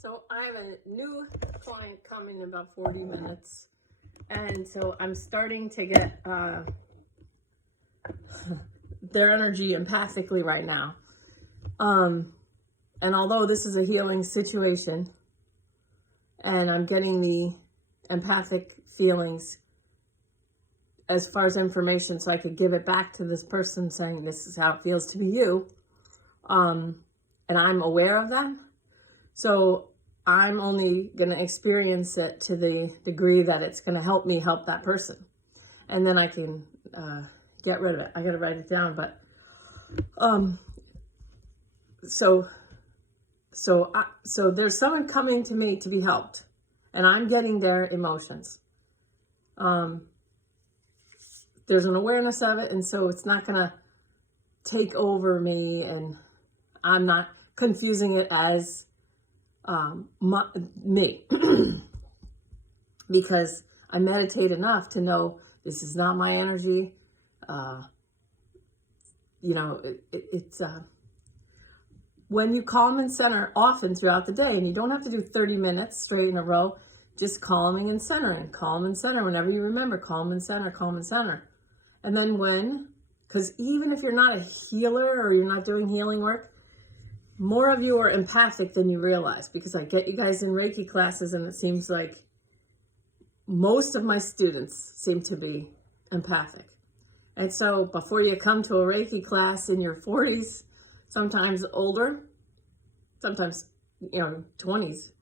So I have a new client coming in about 40 minutes. And so I'm starting to get their energy empathically right now. And although this is a healing situation and I'm getting the empathic feelings as far as information so I could give it back to this person saying this is how it feels to be you. And I'm aware of that. So I'm only going to experience it to the degree that it's going to help me help that person. And then I can get rid of it. I got to write it down. But so there's someone coming to me to be helped. And I'm getting their emotions. There's an awareness of it. And so it's not going to take over me. And I'm not confusing it as me. Because I meditate enough to know this is not my energy. It's when you calm and center often throughout the day, and you don't have to do 30 minutes straight in a row, just calming and centering, calm and center. Whenever you remember, calm and center, calm and center. And then because even if you're not a healer or you're not doing healing work, more of you are empathic than you realize, because I get you guys in Reiki classes and it seems like most of my students seem to be empathic. And so before you come to a Reiki class in your 40s, sometimes older, sometimes, 20s,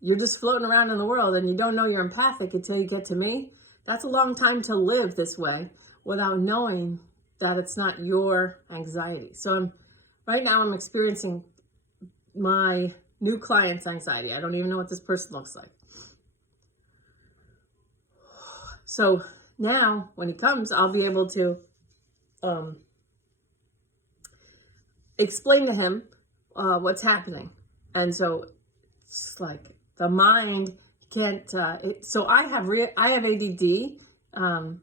you're just floating around in the world and you don't know you're empathic until you get to me. That's a long time to live this way without knowing that it's not your anxiety. So right now I'm experiencing my new client's anxiety. I don't even know what this person looks like. So now when he comes, I'll be able to explain to him what's happening. And so it's like the mind can't, so I have ADD, and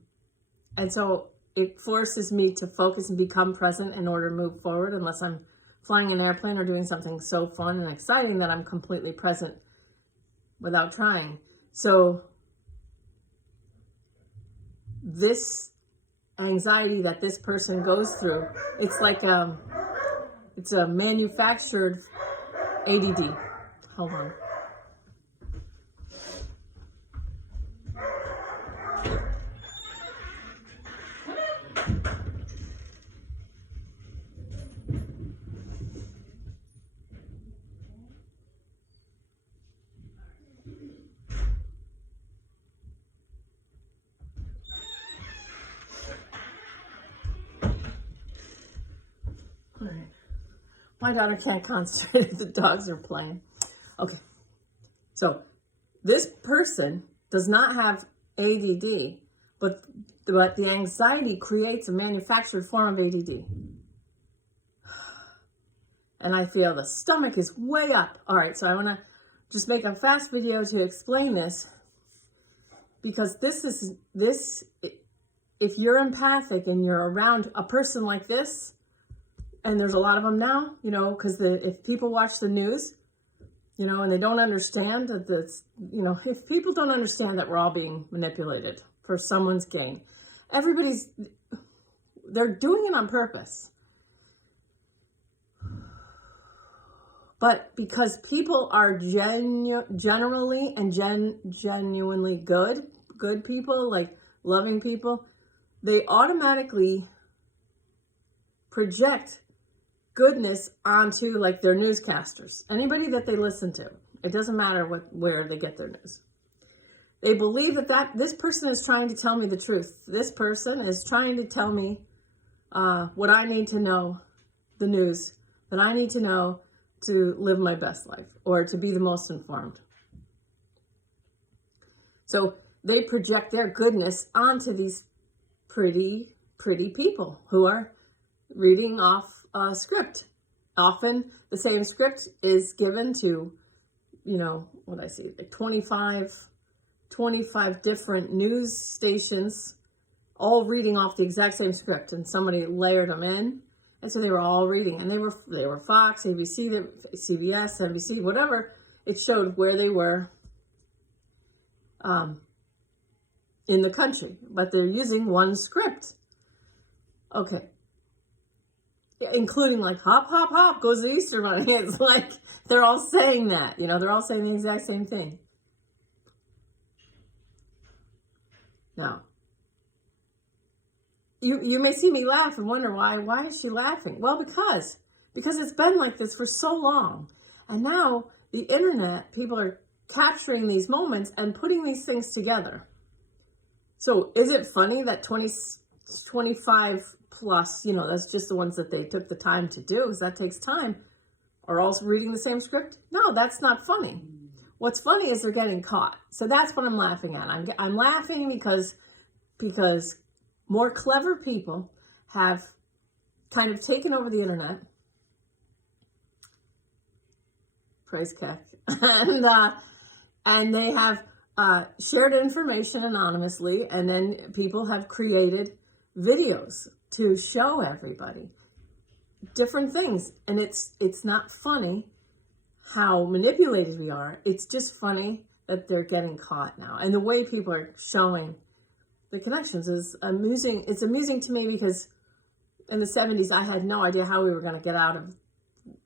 so it forces me to focus and become present in order to move forward, unless I'm flying an airplane or doing something so fun and exciting that I'm completely present without trying. So this anxiety that this person goes through, it's like it's a manufactured ADD. Hold on. All right. My daughter can't concentrate if the dogs are playing. Okay. So this person does not have ADD, but the anxiety creates a manufactured form of ADD. And I feel the stomach is way up. All right, so I want to just make a fast video to explain this, because if you're empathic and you're around a person like this, and there's a lot of them now, because if people watch the news, and they don't understand that if people don't understand that we're all being manipulated for someone's gain, they're doing it on purpose. But because people are generally and genuinely good people, like loving people, they automatically project goodness onto like their newscasters, anybody that they listen to. It doesn't matter where they get their news. They believe that this person is trying to tell me the truth. This person is trying to tell me what I need to know, the news that I need to know to live my best life or to be the most informed. So they project their goodness onto these pretty people who are reading off a script. Often the same script is given to, what I see, like 25 different news stations, all reading off the exact same script, and somebody layered them in And so they were all reading, and they were Fox, ABC, CBS, NBC, whatever. It showed where they were in the country, but they're using one script. Okay. Including like hop, hop, hop goes the Easter Bunny. It's like they're all saying that, they're all saying the exact same thing. Now, you may see me laugh and wonder why is she laughing? Well, because it's been like this for so long. And now the internet, people are capturing these moments and putting these things together. So is it funny that 25 plus, that's just the ones that they took the time to do, because that takes time, are all reading the same script? No, that's not funny. What's funny is they're getting caught. So that's what I'm laughing at. I'm laughing because more clever people have kind of taken over the internet. Praise Keck. And they have shared information anonymously, and then people have created videos to show everybody different things. And it's not funny how manipulated we are. It's just funny that they're getting caught now. And the way people are showing the connections is amusing. It's amusing to me because in the 70s, I had no idea how we were going to get out of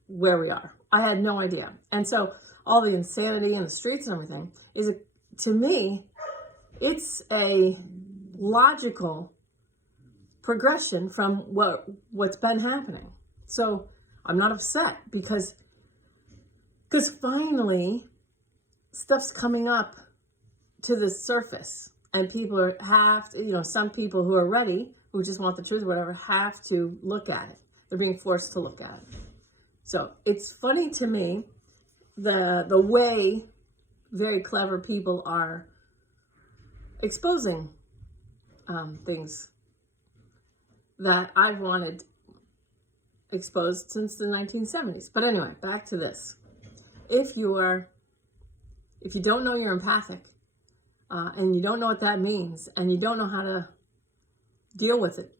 where we are. I had no idea. And so all the insanity in the streets and everything to me, it's a logical progression from what's been happening. So I'm not upset because finally stuff's coming up to the surface, and people some people who are ready, who just want the truth, whatever, have to look at it. They're being forced to look at it. So it's funny to me the way very clever people are exposing things that I've wanted exposed since the 1970s. But anyway, back to this. If you don't know you're empathic, and you don't know what that means, and you don't know how to deal with it,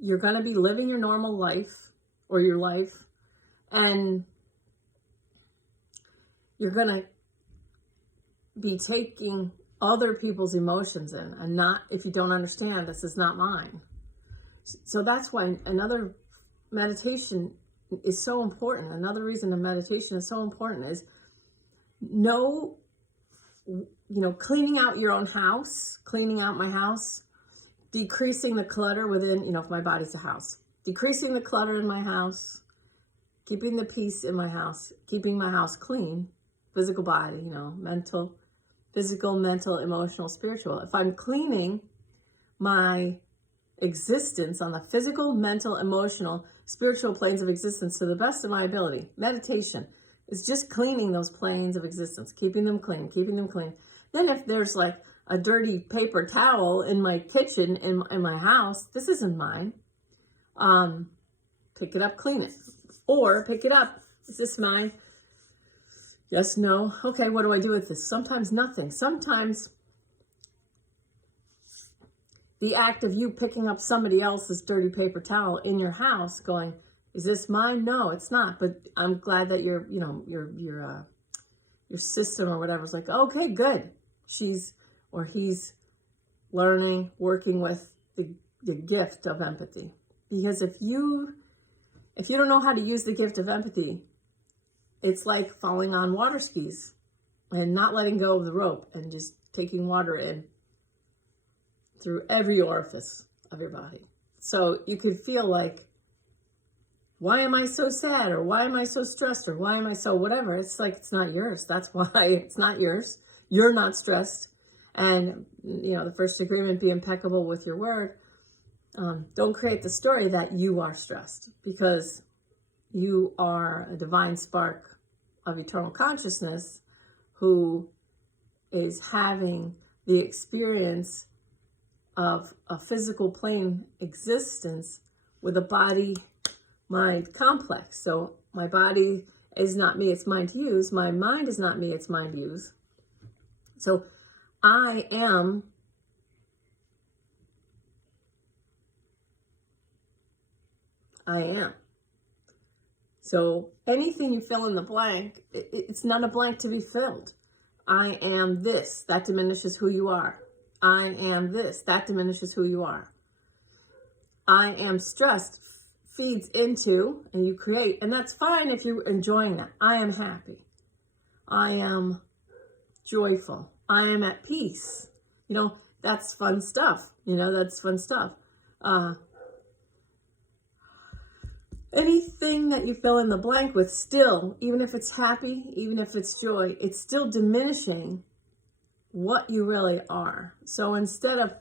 you're going to be living your normal life or your life, and you're going to be taking other people's emotions in, and not, if you don't understand, this is not mine. So that's why another meditation is so important. Another reason a meditation is so important is cleaning out your own house, cleaning out my house, decreasing the clutter within, if my body's a house, decreasing the clutter in my house, keeping the peace in my house, keeping my house clean, physical body, physical, mental, emotional, spiritual. If I'm cleaning my existence on the physical, mental, emotional, spiritual planes of existence to the best of my ability, meditation is just cleaning those planes of existence, keeping them clean. Then if there's like a dirty paper towel in my kitchen, in my house, this isn't mine. Pick it up, clean it. Or pick it up. Is this mine? Yes, no. Okay, what do I do with this? Sometimes nothing. Sometimes the act of you picking up somebody else's dirty paper towel in your house going, is this mine? No, it's not. But I'm glad that your system or whatever is like, okay, good. She's or he's learning, working with the gift of empathy. Because if you don't know how to use the gift of empathy, it's like falling on water skis and not letting go of the rope and just taking water in through every orifice of your body. So you could feel like, why am I so sad? Or why am I so stressed? Or why am I so whatever? It's like, it's not yours. That's why it's not yours. You're not stressed. And, the first agreement, be impeccable with your word. Don't create the story that you are stressed, because you are a divine spark of eternal consciousness who is having the experience of a physical plane existence with a body-mind complex. So my body is not me, it's mine to use. My mind is not me, it's mine to use. So I am So anything you fill in the blank, it's not a blank to be filled. I am this. That diminishes who you are. I am this. That diminishes who you are. I am stressed feeds into, and you create, and that's fine if you're enjoying that. I am happy. I am joyful. I am at peace. That's fun stuff. That's fun stuff. Anything that you fill in the blank with still, even if it's happy, even if it's joy, it's still diminishing what you really are. So instead of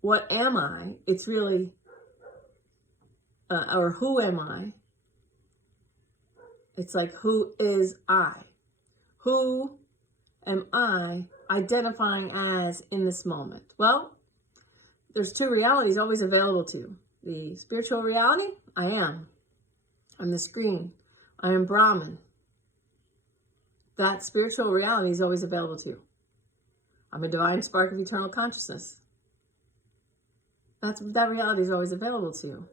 what am I, it's really, or who am I? It's like, who is I? Who am I identifying as in this moment? Well, there's two realities always available to you. The spiritual reality, I am. I'm the screen. I am Brahman. That spiritual reality is always available to you. I'm a divine spark of eternal consciousness. That reality is always available to you.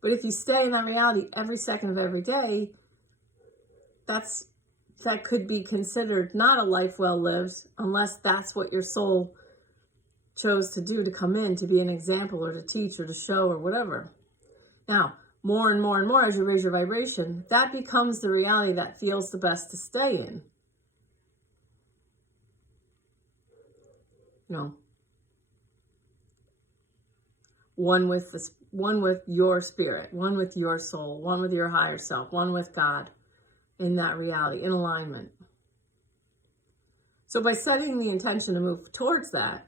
But if you stay in that reality every second of every day, that could be considered not a life well lived, unless that's what your soul chose to do, to come in, to be an example, or to teach, or to show, or whatever. Now, more and more and more as you raise your vibration, that becomes the reality that feels the best to stay in. One with your spirit, one with your soul, one with your higher self, one with God, in that reality, in alignment. So by setting the intention to move towards that,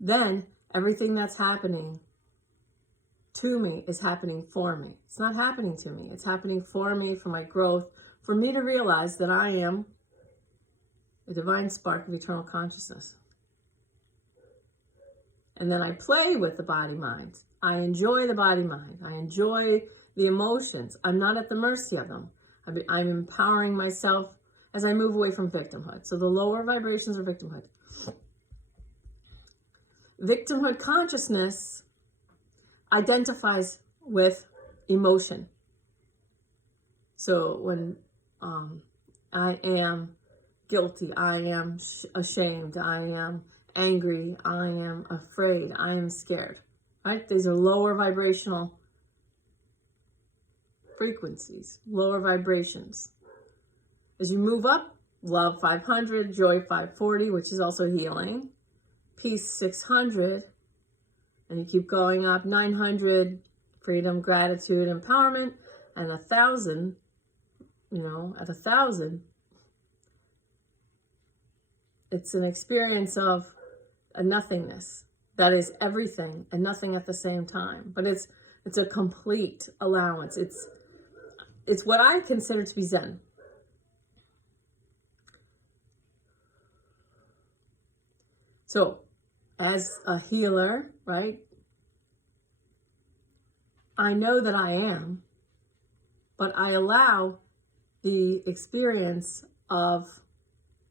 then everything that's happening to me is happening for me. It's not happening to me. It's happening for me, for my growth, for me to realize that I am a divine spark of eternal consciousness. And then I play with the body-mind. I enjoy the body-mind. I enjoy the emotions. I'm not at the mercy of them. I'm empowering myself as I move away from victimhood. So the lower vibrations are victimhood. Victimhood consciousness identifies with emotion. So when I am guilty, I am ashamed, I am angry, I am afraid, I am scared, right? These are lower vibrational frequencies, lower vibrations. As you move up, love 500, joy 540, which is also healing, peace 600, and you keep going up, 900, freedom, gratitude, empowerment, and 1,000, at 1,000, it's an experience of a nothingness that is everything and nothing at the same time. But it's a complete allowance. It's what I consider to be Zen. So, as a healer, right, I know that I am, but I allow the experience of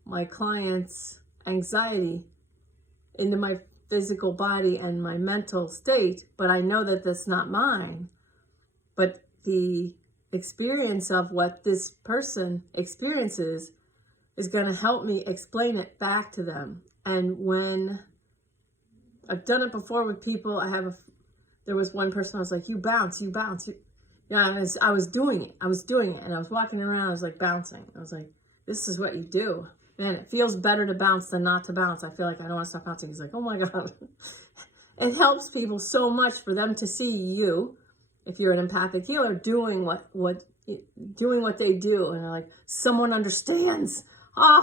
my client's anxiety into my physical body and my mental state, but I know that that's not mine. But the experience of what this person experiences is going to help me explain it back to them. And when I've done it before with people, there was one person I was like, you bounce. Yeah, I was doing it, and I was walking around, I was like bouncing. I was like, this is what you do. Man, it feels better to bounce than not to bounce. I feel like I don't want to stop bouncing. He's like, oh my God. It helps people so much for them to see you, if you're an empathic healer, doing what they do. And they're like, someone understands.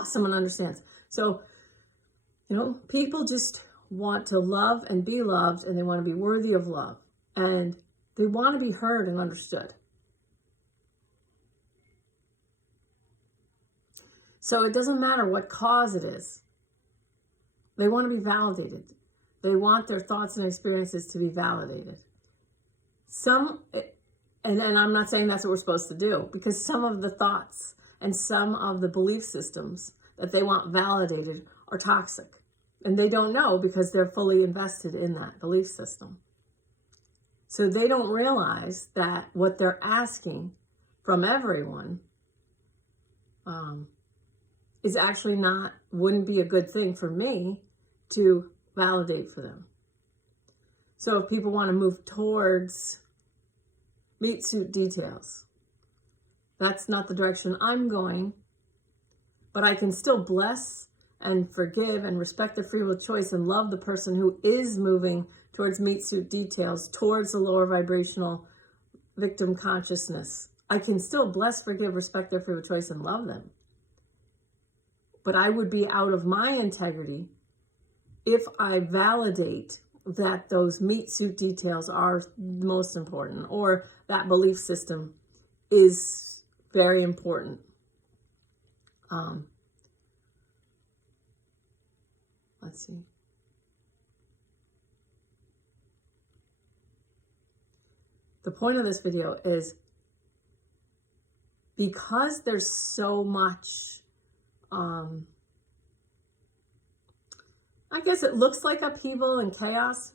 Someone understands. So, people just want to love and be loved, and they want to be worthy of love. And they want to be heard and understood. So it doesn't matter what cause it is. They want to be validated. They want their thoughts and experiences to be validated. And I'm not saying that's what we're supposed to do, because some of the thoughts and some of the belief systems that they want validated are toxic. And they don't know because they're fully invested in that belief system. So they don't realize that what they're asking from everyone is actually wouldn't be a good thing for me to validate for them. So if people want to move towards meat suit details, that's not the direction I'm going, but I can still bless and forgive and respect their free will choice and love the person who is moving towards meat suit details, towards the lower vibrational victim consciousness. I can still bless, forgive, respect their free will choice and love them. But I would be out of my integrity if I validate that those meat suit details are most important, or that belief system is very important. Let's see. The point of this video is because there's so much, I guess it looks like upheaval and chaos,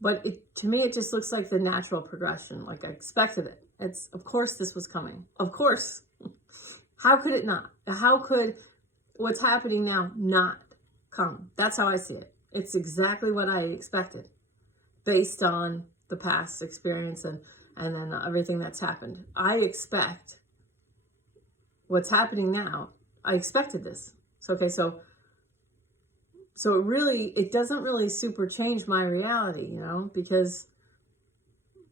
but to me, it just looks like the natural progression. Like I expected it. Of course this was coming. Of course. How could it not? How could what's happening now not come? That's how I see it. It's exactly what I expected based on the past experience and then everything that's happened. I expect what's happening now. I expected this. So, okay, so it doesn't really super change my reality, because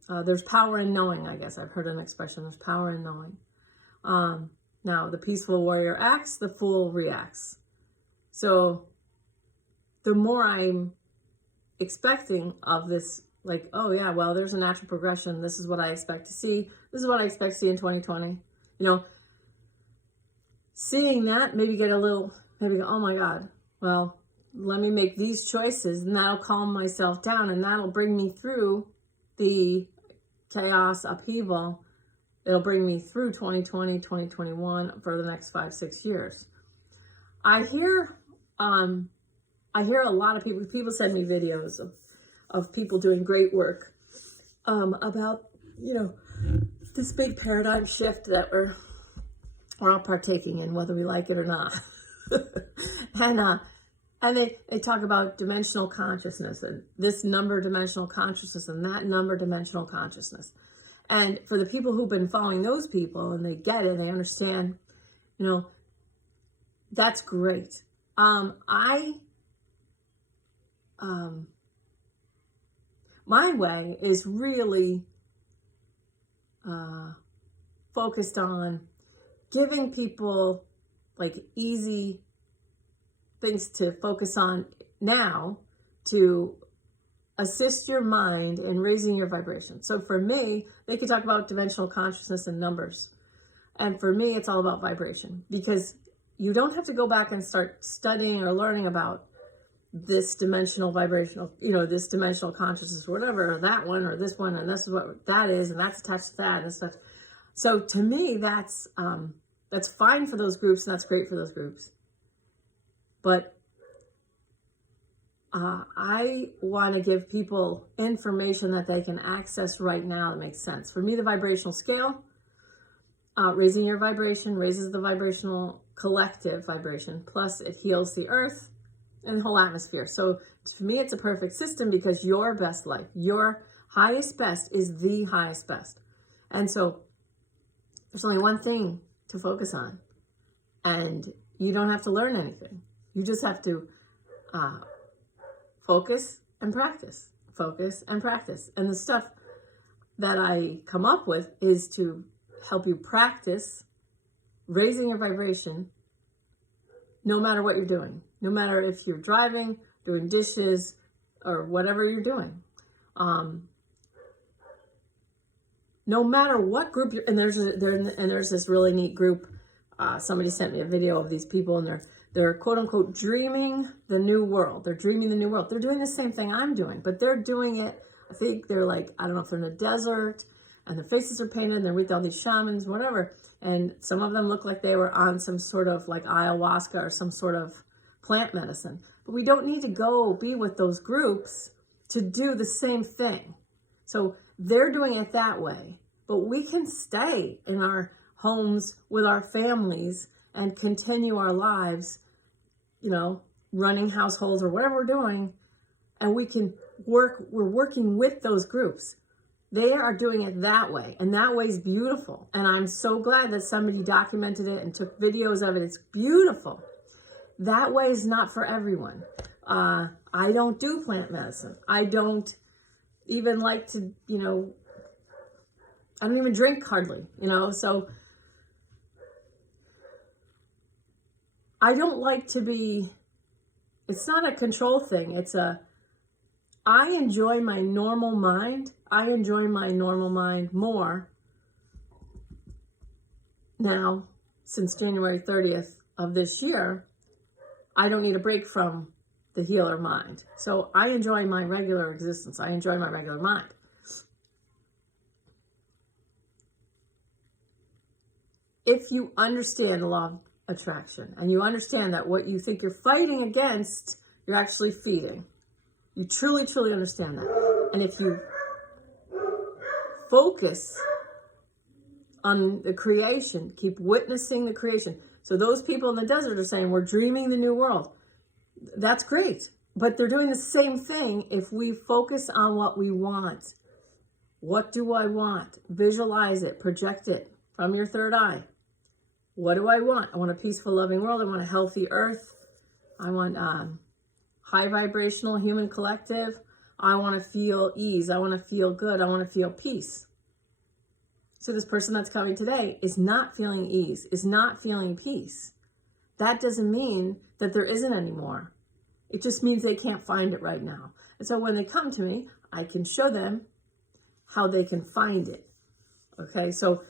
there's power in knowing, I guess. I've heard an expression, there's power in knowing. Now, the peaceful warrior acts, the fool reacts. So the more I'm expecting of this, like, oh yeah, well, there's a natural progression. This is what I expect to see. This is what I expect to see in 2020. Seeing that, maybe go, oh my God, well, let me make these choices and that'll calm myself down and that'll bring me through the chaos, upheaval. It'll bring me through 2020, 2021 for the next 5-6 years. I hear a lot of people send me videos of people doing great work about, this big paradigm shift that we're all partaking in, whether we like it or not. And they talk about dimensional consciousness and this number dimensional consciousness and that number dimensional consciousness. And for the people who've been following those people and they get it, they understand, that's great. My way is really focused on giving people like easy things to focus on now to assist your mind in raising your vibration. So for me, they could talk about dimensional consciousness and numbers. And for me, it's all about vibration, because you don't have to go back and start studying or learning about this dimensional vibrational, this dimensional consciousness or whatever, or that one or this one, and this is what that is, and that's attached to that and stuff. So to me, that's fine for those groups, and that's great for those groups. But I want to give people information that they can access right now that makes sense. For me, the vibrational scale, raising your vibration, raises the vibrational collective vibration, plus it heals the earth and the whole atmosphere. So for me, it's a perfect system because your best life, your highest best is the highest best. And so there's only one thing to focus on, and you don't have to learn anything. You just have to focus and practice, focus and practice. And the stuff that I come up with is to help you practice raising your vibration no matter what you're doing, no matter if you're driving, doing dishes, or whatever you're doing. No matter what group you're in, there's this really neat group. Somebody sent me a video of these people, and they're quote unquote dreaming the new world. They're dreaming the new world. They're doing the same thing I'm doing, but they're doing it. I think they're like, I don't know if they're in the desert and their faces are painted and they're with all these shamans, whatever. And some of them look like they were on some sort of like ayahuasca or some sort of plant medicine. But we don't need to go be with those groups to do the same thing. So They're doing it that way. But we can stay in our homes with our families and continue our lives, running households or whatever we're doing. And we're working with those groups. They are doing it that way. And that way is beautiful. And I'm so glad that somebody documented it and took videos of it. It's beautiful. That way is not for everyone. I don't do plant medicine. I don't even like to, I don't even drink hardly, so I don't like to be, it's not a control thing. I enjoy my normal mind. I enjoy my normal mind more now since January 30th of this year. I don't need a break from the healer mind. So I enjoy my regular existence. I enjoy my regular mind. If you understand the law of attraction and you understand that what you think you're fighting against, you're actually feeding. You truly, truly understand that. And if you focus on the creation, keep witnessing the creation. So those people in the desert are saying, we're dreaming the new world. That's great. But they're doing the same thing if we focus on what we want. What do I want? Visualize it, project it from your third eye. What do I want? I want a peaceful, loving world. I want a healthy earth. I want high vibrational human collective. I want to feel ease. I want to feel good. I want to feel peace. So this person that's coming today is not feeling ease, is not feeling peace. That doesn't mean that there isn't any more. It just means they can't find it right now. And so when they come to me, I can show them how they can find it. Okay, so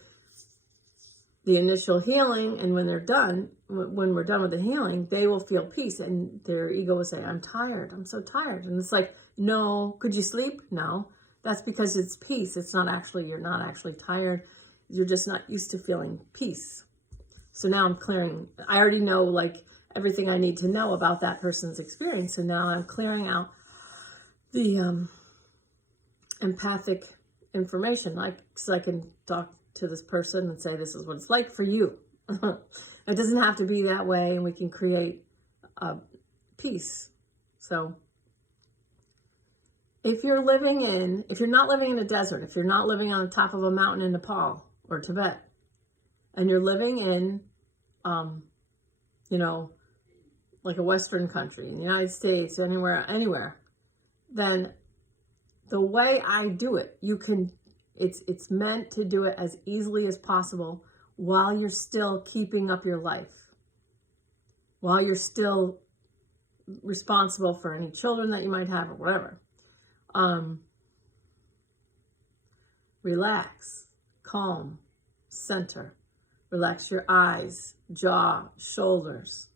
the initial healing, and when they're done, when we're done with the healing, they will feel peace, and their ego will say, I'm tired, I'm so tired. And it's like, no, could you sleep? No, that's because it's peace. It's not actually, you're not actually tired. You're just not used to feeling peace. So now I'm clearing, I already know like everything I need to know about that person's experience. So now I'm clearing out the empathic information, so I can talk to this person and say, this is what it's like for you. It doesn't have to be that way, and we can create peace. So if you're not living in a desert, if you're not living on the top of a mountain in Nepal or Tibet, and you're living in, like a Western country, in the United States, anywhere, then the way I do it, it's meant to do it as easily as possible while you're still keeping up your life, while you're still responsible for any children that you might have or whatever. Relax, calm, center. Relax your eyes, jaw, shoulders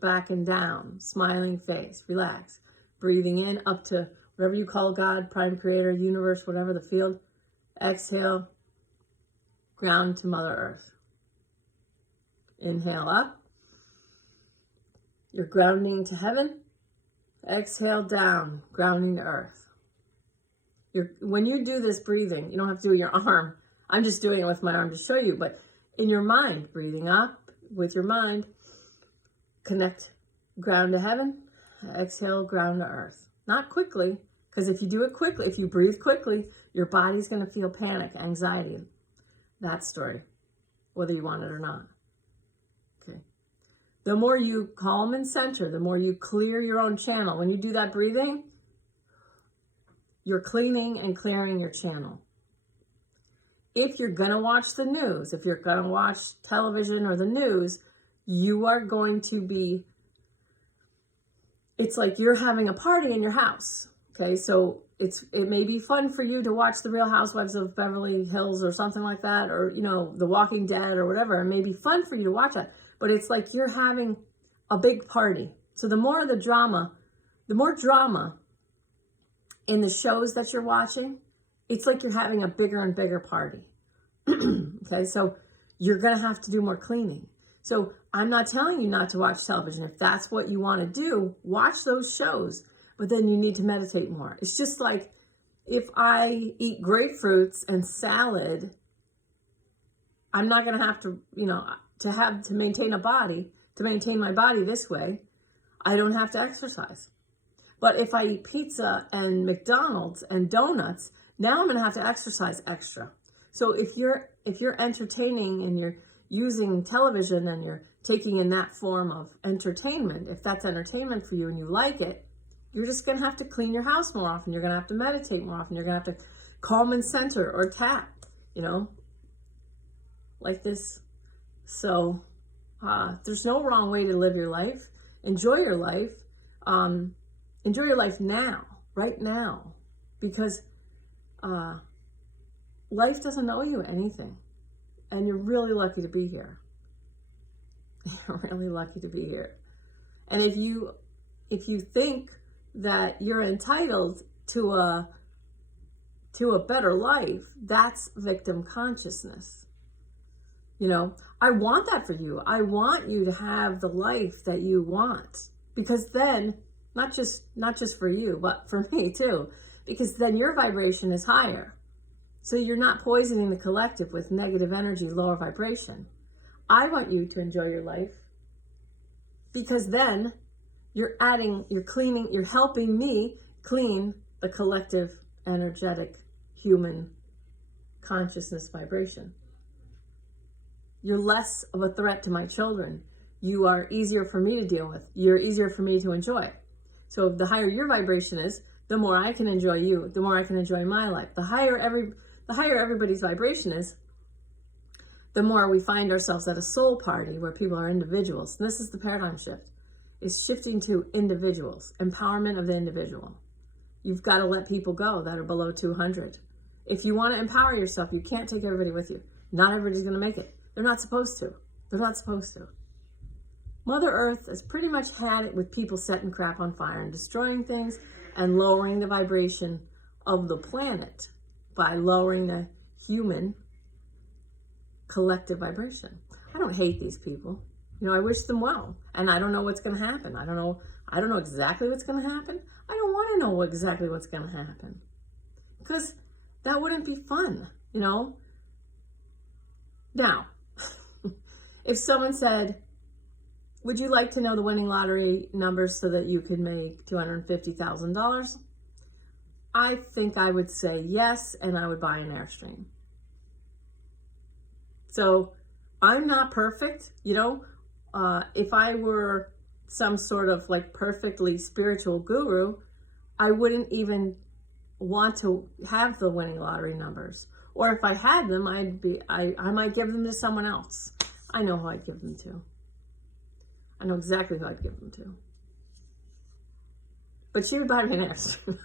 back and down, smiling face, relax. Breathing in up to whatever you call God, prime creator, universe, whatever the field. Exhale, ground to Mother Earth. Inhale up. You're grounding to heaven. Exhale down, grounding to earth. When you do this breathing, you don't have to do it with your arm. I'm just doing it with my arm to show you, but in your mind, breathing up with your mind, connect, ground to heaven, exhale, ground to earth. Not quickly, because if you do it quickly, if you breathe quickly, your body's going to feel panic, anxiety. That story, whether you want it or not. Okay. The more you calm and center, the more you clear your own channel. When you do that breathing, you're cleaning and clearing your channel. If you're going to watch the news, if you're going to watch television or the news, you are going to be, it's like you're having a party in your house. Okay, so it may be fun for you to watch The Real Housewives of Beverly Hills or something like that, or, The Walking Dead or whatever. It may be fun for you to watch that, but it's like you're having a big party. So the more drama in the shows that you're watching, it's like you're having a bigger and bigger party. Okay, so you're going to have to do more cleaning. So I'm not telling you not to watch television. If that's what you want to do, watch those shows. But then you need to meditate more. It's just like if I eat grapefruits and salad, I'm not going to have to, to maintain a body, to maintain my body this way, I don't have to exercise. But if I eat pizza and McDonald's and donuts, now I'm going to have to exercise extra. So if you're entertaining and you're using television and you're taking in that form of entertainment, if that's entertainment for you and you like it, you're just going to have to clean your house more often. You're going to have to meditate more often. You're going to have to calm and center or tap, like this. So there's no wrong way to live your life. Enjoy your life. Enjoy your life now, right now, because life doesn't owe you anything. And you're really lucky to be here. You're really lucky to be here. And if you think that you're entitled to a better life, that's victim consciousness. I want that for you. I want you to have the life that you want, because then not just for you, but for me too, because then your vibration is higher. So you're not poisoning the collective with negative energy, lower vibration. I want you to enjoy your life, because then you're helping me clean the collective energetic human consciousness vibration. You're less of a threat to my children. You are easier for me to deal with. You're easier for me to enjoy. So the higher your vibration is, the more I can enjoy you, the more I can enjoy my life. The higher everybody's vibration is, the more we find ourselves at a soul party where people are individuals. And this is the paradigm shift. It's shifting to individuals, empowerment of the individual. You've got to let people go that are below 200. If you want to empower yourself, you can't take everybody with you. Not everybody's going to make it. They're not supposed to. They're not supposed to. Mother Earth has pretty much had it with people setting crap on fire and destroying things and lowering the vibration of the planet by lowering the human collective vibration. I don't hate these people. I wish them well. And I don't know what's going to happen. I don't know exactly what's going to happen. I don't want to know exactly what's going to happen, because that wouldn't be fun, Now, if someone said, would you like to know the winning lottery numbers so that you could make $250,000? I think I would say yes, and I would buy an Airstream. So I'm not perfect, if I were some sort of perfectly spiritual guru, I wouldn't even want to have the winning lottery numbers. Or if I had them, I might give them to someone else. I know who I'd give them to. I know exactly who I'd give them to. But she would buy me an Airstream.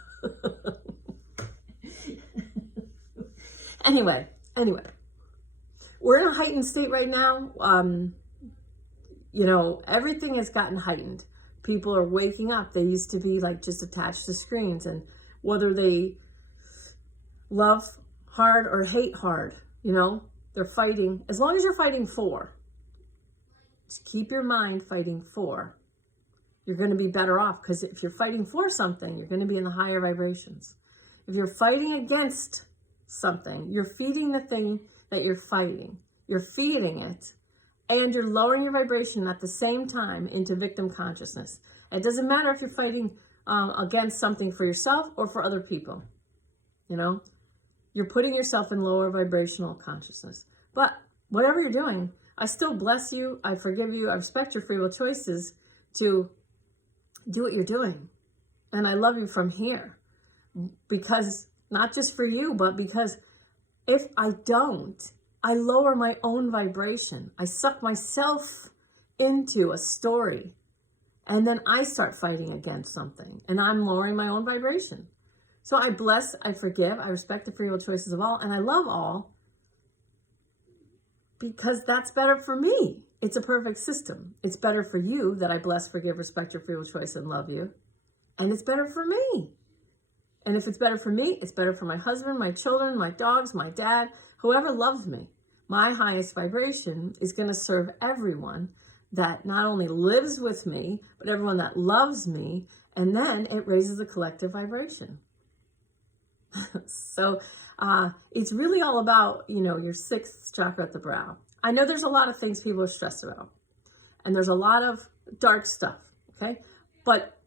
Anyway. We're in a heightened state right now. Everything has gotten heightened. People are waking up. They used to be just attached to screens, and whether they love hard or hate hard, they're fighting. As long as you're fighting for, just keep your mind fighting for, you're going to be better off, because if you're fighting for something, you're going to be in the higher vibrations. If you're fighting against something, you're feeding the thing that you're fighting. You're feeding it, and you're lowering your vibration at the same time into victim consciousness. It doesn't matter if you're fighting against something for yourself or for other people. You're putting yourself in lower vibrational consciousness. But whatever you're doing, I still bless you. I forgive you. I respect your free will choices to do what you're doing. And I love you from here, because not just for you, but because if I don't, I lower my own vibration. I suck myself into a story, and then I start fighting against something, and I'm lowering my own vibration. So I bless, I forgive, I respect the free will choices of all, and I love all, because that's better for me. It's a perfect system. It's better for you that I bless, forgive, respect your free will choice, and love you. And it's better for me. And if it's better for me, it's better for my husband, my children, my dogs, my dad, whoever loves me. My highest vibration is going to serve everyone that not only lives with me, but everyone that loves me. And then it raises the collective vibration. So it's really all about, your sixth chakra at the brow. I know there's a lot of things people are stressed about, and there's a lot of dark stuff, okay? But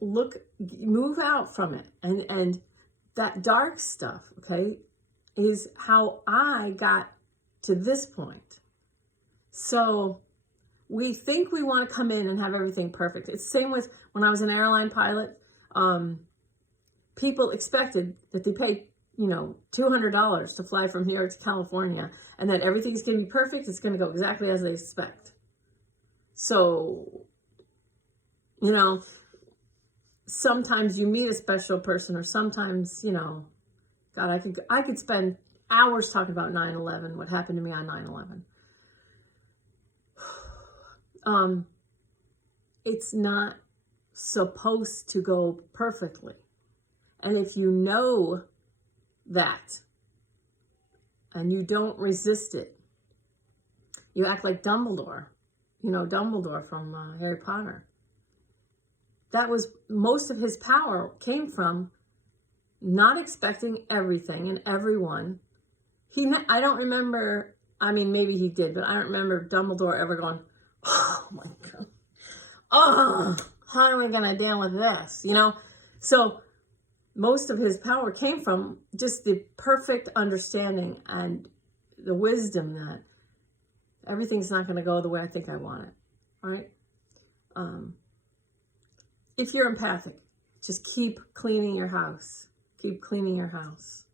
move out from it. And that dark stuff, okay, is how I got to this point. So we think we want to come in and have everything perfect. It's the same with when I was an airline pilot. People expected that they pay, $200 to fly from here to California, and that everything's going to be perfect. It's going to go exactly as they expect. So, sometimes you meet a special person, or sometimes, God, I could spend hours talking about 9/11, what happened to me on 9/11. It's not supposed to go perfectly. And if you know that and you don't resist it, you act like Dumbledore, Dumbledore from Harry Potter. That was most of his power came from not expecting everything and everyone. I don't remember, maybe he did, but I don't remember Dumbledore ever going, oh my God, how am I going to deal with this? So most of his power came from just the perfect understanding and the wisdom that everything's not going to go the way I think I want it. All right. If you're empathic, just keep cleaning your house. Keep cleaning your house.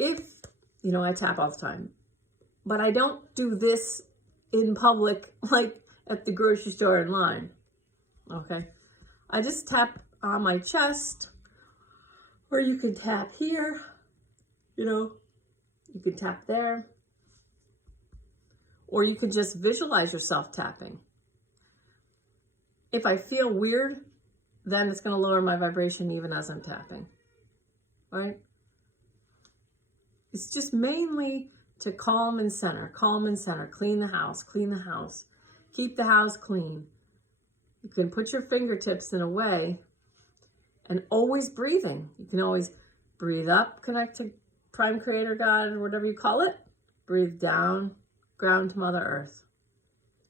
I tap all the time, but I don't do this in public, like at the grocery store in line. Okay. I just tap on my chest, or you can tap here, you can tap there, or you can just visualize yourself tapping. If I feel weird, then it's going to lower my vibration even as I'm tapping, right? It's just mainly to calm and center, clean the house, keep the house clean. You can put your fingertips in a way, and always breathing. You can always breathe up, connect to Prime Creator God, or whatever you call it. Breathe down, ground to Mother Earth.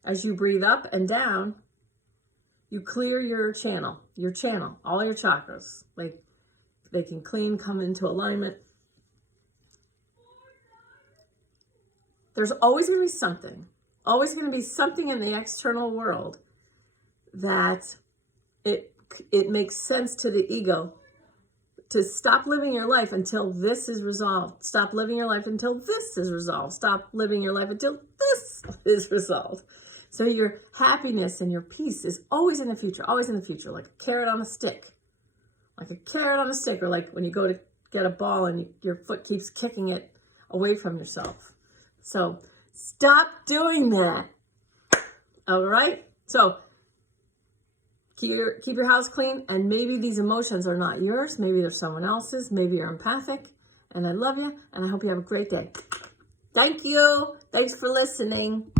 As you breathe up and down, you clear your channel, all your chakras. Like they can come into alignment. There's always going to be something in the external world that it makes sense to the ego to stop living your life until this is resolved. Stop living your life until this is resolved. Stop living your life until this is resolved. So your happiness and your peace is always in the future, like a carrot on a stick. Or like when you go to get a ball and your foot keeps kicking it away from yourself. So stop doing that. All right? So keep your house clean, and maybe these emotions are not yours. Maybe they're someone else's. Maybe you're empathic. And I love you, and I hope you have a great day. Thank you. Thanks for listening.